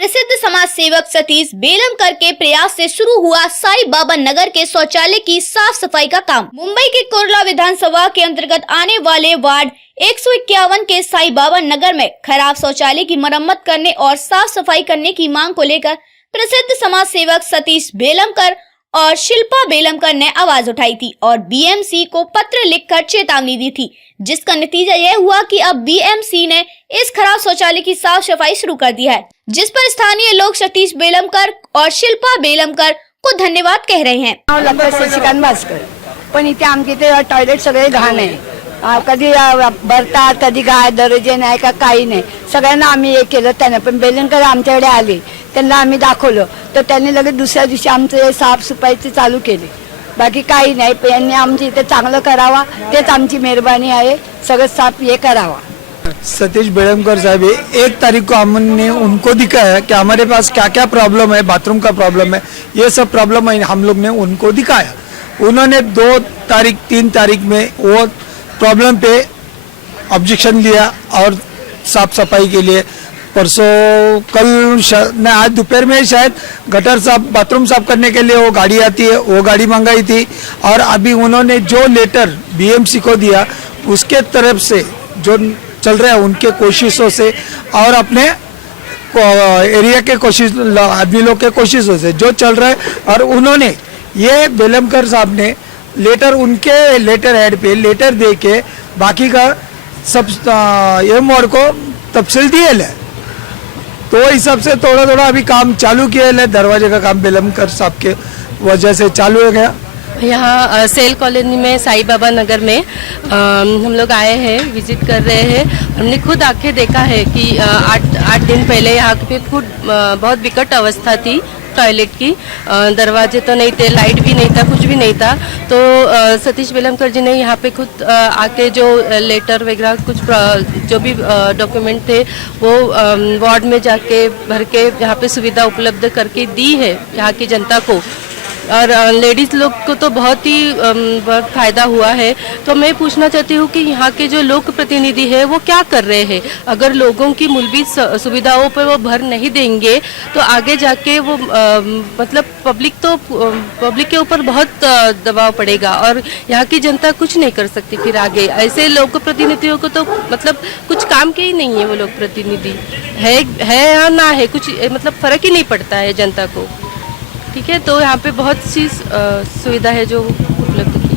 प्रसिद्ध समाज सेवक सतीश बेलमकर के प्रयास से शुरू हुआ साई बाबा नगर के शौचालय की साफ सफाई का काम। मुंबई के कुर्ला विधानसभा के अंतर्गत आने वाले वार्ड 151 के साई बाबा नगर में खराब शौचालय की मरम्मत करने और साफ सफाई करने की मांग को लेकर प्रसिद्ध समाज सेवक सतीश बेलमकर और शिल्पा बेलमकर ने आवाज उठाई थी और बीएमसी को पत्र लिखकर चेतावनी दी थी, जिसका नतीजा यह हुआ कि अब बीएमसी ने इस खराब शौचालय की साफ सफाई शुरू कर दी है, जिस पर स्थानीय लोग सतीश बेलमकर और शिल्पा बेलमकर को धन्यवाद कह रहे हैं। पण इथे आमच्या इथे टॉयलेट सगळे घाण आहे, कधी भरतात कधी काय दर्जे नाही का काही नाही, सगळ्यांना आम्ही हे केलं त्याने। पण बेलमकर आमच्याकडे आले, त्यांना आम्ही दाखवलं तर त्यांनी लगेच दुसऱ्या दिवशी आमचे साफसफाईचे चालू केले। बाकी काही नाही, यांनी आमच्या इथे चांगलं करावा तेच आमची मेहरबानी आहे, सगळं साफ ये करावा। सतीश बेलमकर साहब 1 तारीख को हमने उनको दिखाया कि हमारे पास क्या क्या प्रॉब्लम है, बाथरूम का प्रॉब्लम है, ये सब प्रॉब्लम हम लोग ने उनको दिखाया। उन्होंने 2 तारीख 3 तारीख में वो प्रॉब्लम पे ऑब्जेक्शन लिया और साफ सफाई के लिए परसों कल आज दोपहर में शायद गटर साफ बाथरूम साफ करने के लिए वो गाड़ी आती है, वो गाड़ी मंगाई थी। और अभी उन्होंने जो लेटर बीएमसी को दिया उसके तरफ से जो चल रहा है उनके कोशिशों से और अपने एरिया के कोशिश आदमी लोग के कोशिशों से जो चल रहा है, और उन्होंने ये बेलमकर साहब ने लेटर उनके लेटर हेड पे लेटर दे के बाकी का सब एमओर को तफसील दिए है, तो हिसाब से थोड़ा थोड़ा अभी काम चालू किया है। दरवाजे का काम बेलमकर साहब के वजह से चालू हो गया। यहाँ सेल कॉलोनी में साई बाबा नगर में हम लोग आए हैं, विजिट कर रहे हैं। हमने खुद आके देखा है कि 8 दिन पहले यहाँ पे खुद बहुत विकट अवस्था थी टॉयलेट की, दरवाजे तो नहीं थे, लाइट भी नहीं था, कुछ भी नहीं था। तो सतीश बेलमकर जी ने यहाँ पे खुद आके जो लेटर वगैरह कुछ जो भी डॉक्यूमेंट थे वो वार्ड में जाके भर के यहाँ पे सुविधा उपलब्ध करके दी है यहाँ की जनता को, और लेडीज़ लोग को तो बहुत फ़ायदा हुआ है। तो मैं पूछना चाहती हूँ कि यहाँ के जो लोक प्रतिनिधि है वो क्या कर रहे हैं। अगर लोगों की मूलभूत सुविधाओं पर वो भर नहीं देंगे तो आगे जाके वो मतलब पब्लिक के ऊपर बहुत दबाव पड़ेगा और यहाँ की जनता कुछ नहीं कर सकती। फिर आगे ऐसे लोक प्रतिनिधियों को तो मतलब कुछ काम के ही नहीं है। वो लोक प्रतिनिधि है या ना है, कुछ मतलब फ़र्क ही नहीं पड़ता है जनता को। ठीक है, तो यहाँ पे बहुत सी सुविधा है जो उपलब्ध की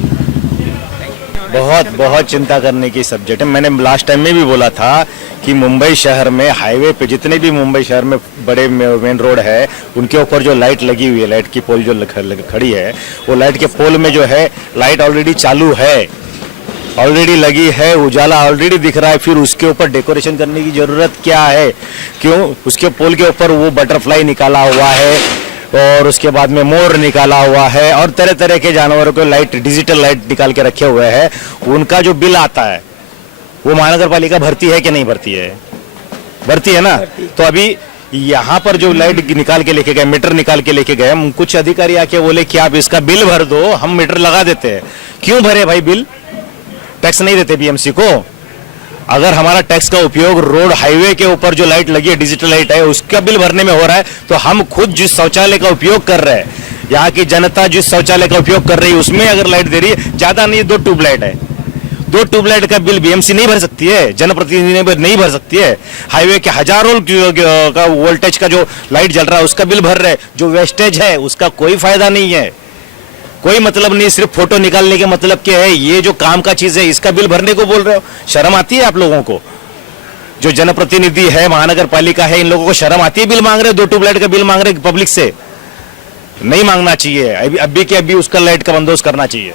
है। बहुत चिंता करने की सब्जेक्ट है। मैंने लास्ट टाइम में भी बोला था कि मुंबई शहर में हाईवे पे जितने भी मुंबई शहर में बड़े मेन रोड है उनके ऊपर जो लाइट लगी हुई है, लाइट की पोल जो खड़ी है, वो लाइट के पोल में जो है लाइट ऑलरेडी चालू है, ऑलरेडी लगी है, उजाला ऑलरेडी दिख रहा है। फिर उसके ऊपर डेकोरेशन करने की जरूरत क्या है? क्यों? उसके पोल के ऊपर वो बटरफ्लाई निकाला हुआ है और उसके बाद में मोर निकाला हुआ है और तरह तरह के जानवरों को लाइट डिजिटल लाइट निकाल के रखे हुए हैं। उनका जो बिल आता है वो महानगर पालिका भरती है कि नहीं भरती है? भरती है ना। तो अभी यहाँ पर जो लाइट निकाल के लेके गए, मीटर निकाल के लेके गए, कुछ अधिकारी आके बोले कि आप इसका बिल भर दो, हम मीटर लगा देते हैं। क्यों भरे भाई बिल? टैक्स नहीं देते बीएमसी को? अगर हमारा टैक्स का उपयोग रोड हाईवे के ऊपर जो लाइट लगी है, डिजिटल लाइट है, उसका बिल भरने में हो रहा है, तो हम खुद जिस शौचालय का उपयोग कर रहे हैं, यहाँ की जनता जिस शौचालय का उपयोग कर रही है उसमें अगर लाइट दे रही है, ज्यादा नहीं 2 ट्यूबलाइट है, 2 ट्यूबलाइट का बिल बीएमसी नहीं भर सकती है, जनप्रतिनिधि नहीं भर सकती है। हाईवे के हजारों का वोल्टेज का जो लाइट जल रहा है उसका बिल भर रहे, जो वेस्टेज है उसका कोई फायदा नहीं है, कोई मतलब नहीं। सिर्फ फोटो निकालने के मतलब क्या है? ये जो काम का चीज है इसका बिल भरने को बोल रहे हो? शर्म आती है आप लोगों को? जो जनप्रतिनिधि है, महानगर पालिका है, इन लोगों को शर्म आती है? बिल मांग रहे, 2 ट्यूबलाइट का बिल मांग रहे पब्लिक से। नहीं मांगना चाहिए, अभी के अभी उसका लाइट का बंदोबस्त करना चाहिए।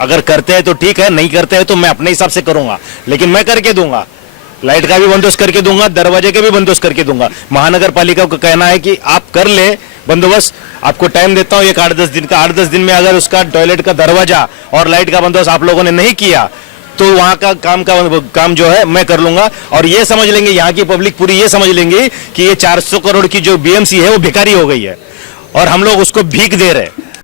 अगर करते हैं तो ठीक है, नहीं करते हैं तो मैं अपने हिसाब से करूंगा, लेकिन मैं करके दूंगा, लाइट का भी बंदोबस्त करके दूंगा, दरवाजे का भी बंदोबस्त करके दूंगा। महानगर पालिका को कहना है कि आप कर ले बंदोबस्त, आपको टाइम देता हूँ 8-10 दिन का। 8-10 दिन में अगर उसका टॉयलेट का दरवाजा और लाइट का बंदोबस्त आप लोगों ने नहीं किया तो वहां का काम जो है मैं कर लूंगा। और ये समझ लेंगे, यहाँ की पब्लिक पूरी ये समझ लेंगे कि ये 400 करोड़ की जो बीएमसी है वो भिखारी हो गई है और हम लोग उसको भीख दे रहे हैं।